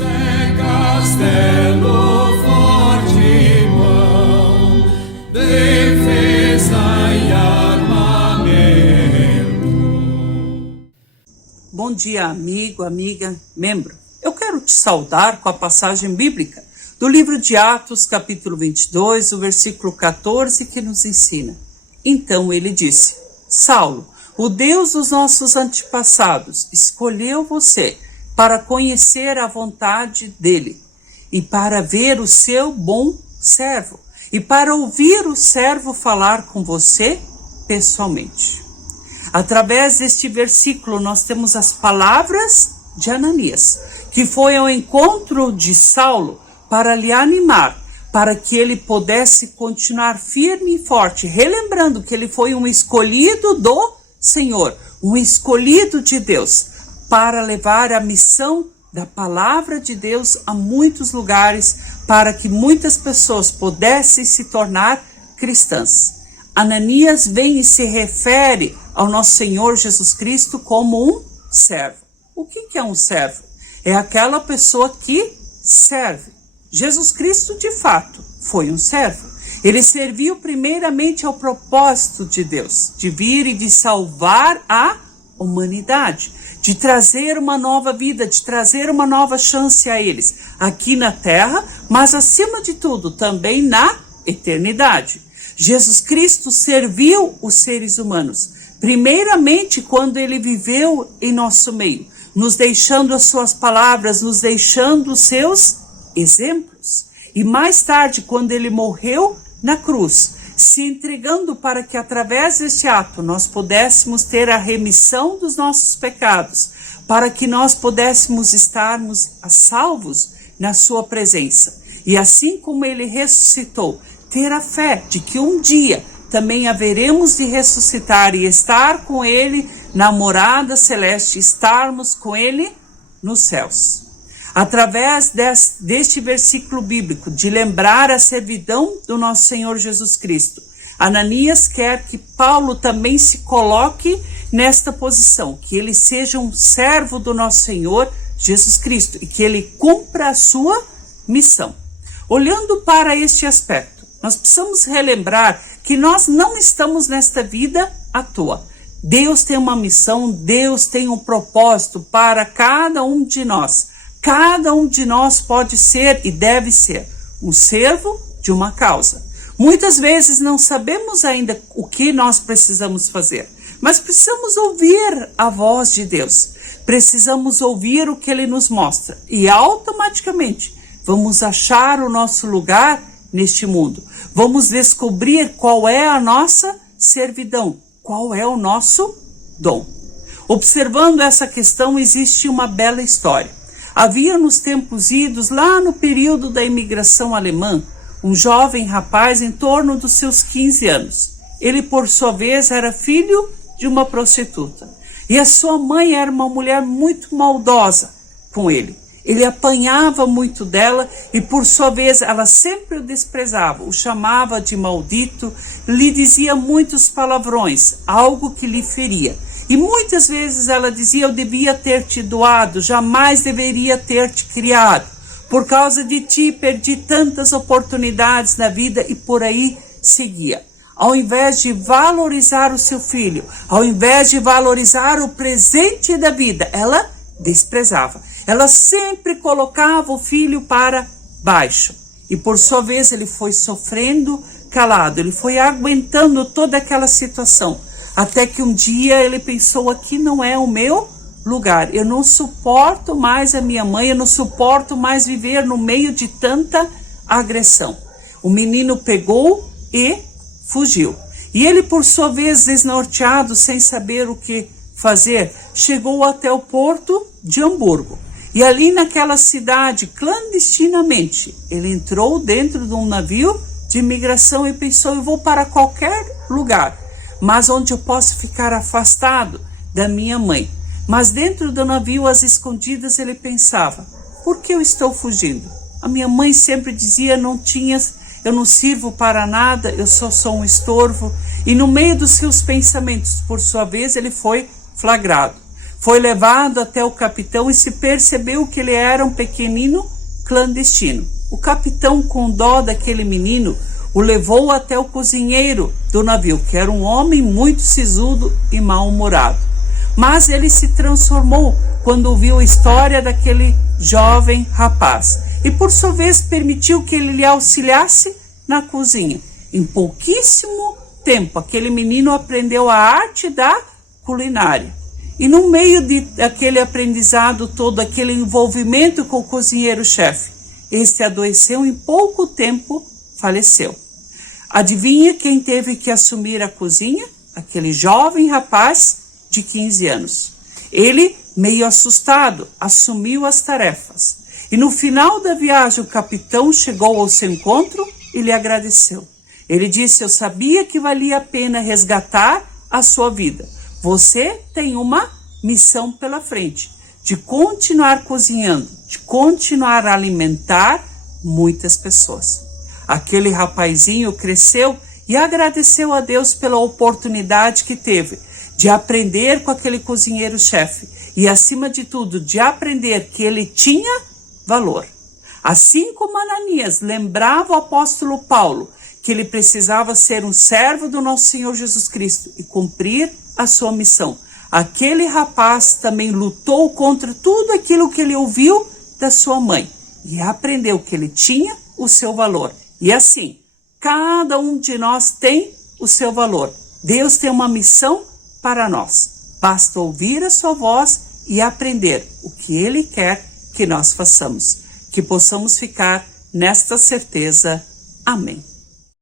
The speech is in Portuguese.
é castelo forte, mão, defesa e armamento. Bom dia, amigo, amiga, membro. Eu quero te saudar com a passagem bíblica do livro de Atos, capítulo 22, o versículo 14, que nos ensina. Então ele disse: Saulo, o Deus dos nossos antepassados escolheu você para conhecer a vontade dele e para ver o seu bom servo e para ouvir o servo falar com você pessoalmente. Através deste versículo nós temos as palavras de Ananias, que foi ao encontro de Saulo para lhe animar, para que ele pudesse continuar firme e forte, relembrando que ele foi um escolhido do Senhor, um escolhido de Deus, para levar a missão da palavra de Deus a muitos lugares, para que muitas pessoas pudessem se tornar cristãs. Ananias vem e se refere ao nosso Senhor Jesus Cristo como um servo. O que é um servo? É aquela pessoa que serve. Jesus Cristo, de fato, foi um servo. Ele serviu primeiramente ao propósito de Deus, de vir e de salvar a humanidade, de trazer uma nova vida, de trazer uma nova chance a eles, aqui na terra, mas acima de tudo, também na eternidade. Jesus Cristo serviu os seres humanos, primeiramente quando ele viveu em nosso meio, nos deixando as suas palavras, nos deixando os seus exemplos. E mais tarde, quando ele morreu na cruz, se entregando para que através deste ato nós pudéssemos ter a remissão dos nossos pecados, para que nós pudéssemos estarmos salvos na sua presença. E assim como ele ressuscitou, ter a fé de que um dia também haveremos de ressuscitar e estar com ele na morada celeste, estarmos com ele nos céus. Através deste versículo bíblico, de lembrar a servidão do nosso Senhor Jesus Cristo, Ananias quer que Paulo também se coloque nesta posição, que ele seja um servo do nosso Senhor Jesus Cristo e que ele cumpra a sua missão. Olhando para este aspecto, nós precisamos relembrar que nós não estamos nesta vida à toa. Deus tem uma missão, Deus tem um propósito para cada um de nós. Cada um de nós pode ser e deve ser um servo de uma causa. Muitas vezes não sabemos ainda o que nós precisamos fazer, mas precisamos ouvir a voz de Deus. Precisamos ouvir o que Ele nos mostra e automaticamente vamos achar o nosso lugar neste mundo. Vamos descobrir qual é a nossa servidão, qual é o nosso dom. Observando essa questão, existe uma bela história. Havia nos tempos idos, lá no período da imigração alemã, um jovem rapaz em torno dos seus 15 anos. Ele, por sua vez, era filho de uma prostituta. E a sua mãe era uma mulher muito maldosa com ele. Ele apanhava muito dela e, por sua vez, ela sempre o desprezava, o chamava de maldito, lhe dizia muitos palavrões, algo que lhe feria. E muitas vezes ela dizia: eu devia ter te doado, jamais deveria ter te criado. Por causa de ti perdi tantas oportunidades na vida, e por aí seguia. Ao invés de valorizar o seu filho, ao invés de valorizar o presente da vida, ela desprezava. Ela sempre colocava o filho para baixo. E por sua vez ele foi sofrendo calado, ele foi aguentando toda aquela situação. Até que um dia ele pensou: aqui não é o meu lugar, eu não suporto mais a minha mãe, eu não suporto mais viver no meio de tanta agressão. O menino pegou e fugiu. E ele, por sua vez, desnorteado, sem saber o que fazer, chegou até o porto de Hamburgo. E ali naquela cidade, clandestinamente, ele entrou dentro de um navio de imigração e pensou: eu vou para qualquer lugar, mas onde eu posso ficar afastado da minha mãe. Mas dentro do navio, às escondidas, ele pensava: por que eu estou fugindo? A minha mãe sempre dizia: eu não sirvo para nada, eu só sou um estorvo. E no meio dos seus pensamentos, por sua vez, ele foi flagrado. Foi levado até o capitão e se percebeu que ele era um pequenino clandestino. O capitão, com dó daquele menino, o levou até o cozinheiro do navio, que era um homem muito sisudo e mal-humorado. Mas ele se transformou quando ouviu a história daquele jovem rapaz e, por sua vez, permitiu que ele lhe auxiliasse na cozinha. Em pouquíssimo tempo, aquele menino aprendeu a arte da culinária. E no meio daquele aprendizado todo, aquele envolvimento com o cozinheiro-chefe, este adoeceu e em pouco tempo faleceu. Adivinha quem teve que assumir a cozinha? Aquele jovem rapaz de 15 anos. Ele, meio assustado, assumiu as tarefas. E no final da viagem, o capitão chegou ao seu encontro e lhe agradeceu. Ele disse: eu sabia que valia a pena resgatar a sua vida. Você tem uma missão pela frente, de continuar cozinhando, de continuar a alimentar muitas pessoas. Aquele rapazinho cresceu e agradeceu a Deus pela oportunidade que teve de aprender com aquele cozinheiro-chefe e, acima de tudo, de aprender que ele tinha valor. Assim como Ananias lembrava o apóstolo Paulo que ele precisava ser um servo do nosso Senhor Jesus Cristo e cumprir a sua missão, aquele rapaz também lutou contra tudo aquilo que ele ouviu da sua mãe e aprendeu que ele tinha o seu valor. E assim, cada um de nós tem o seu valor. Deus tem uma missão para nós. Basta ouvir a sua voz e aprender o que Ele quer que nós façamos. Que possamos ficar nesta certeza. Amém.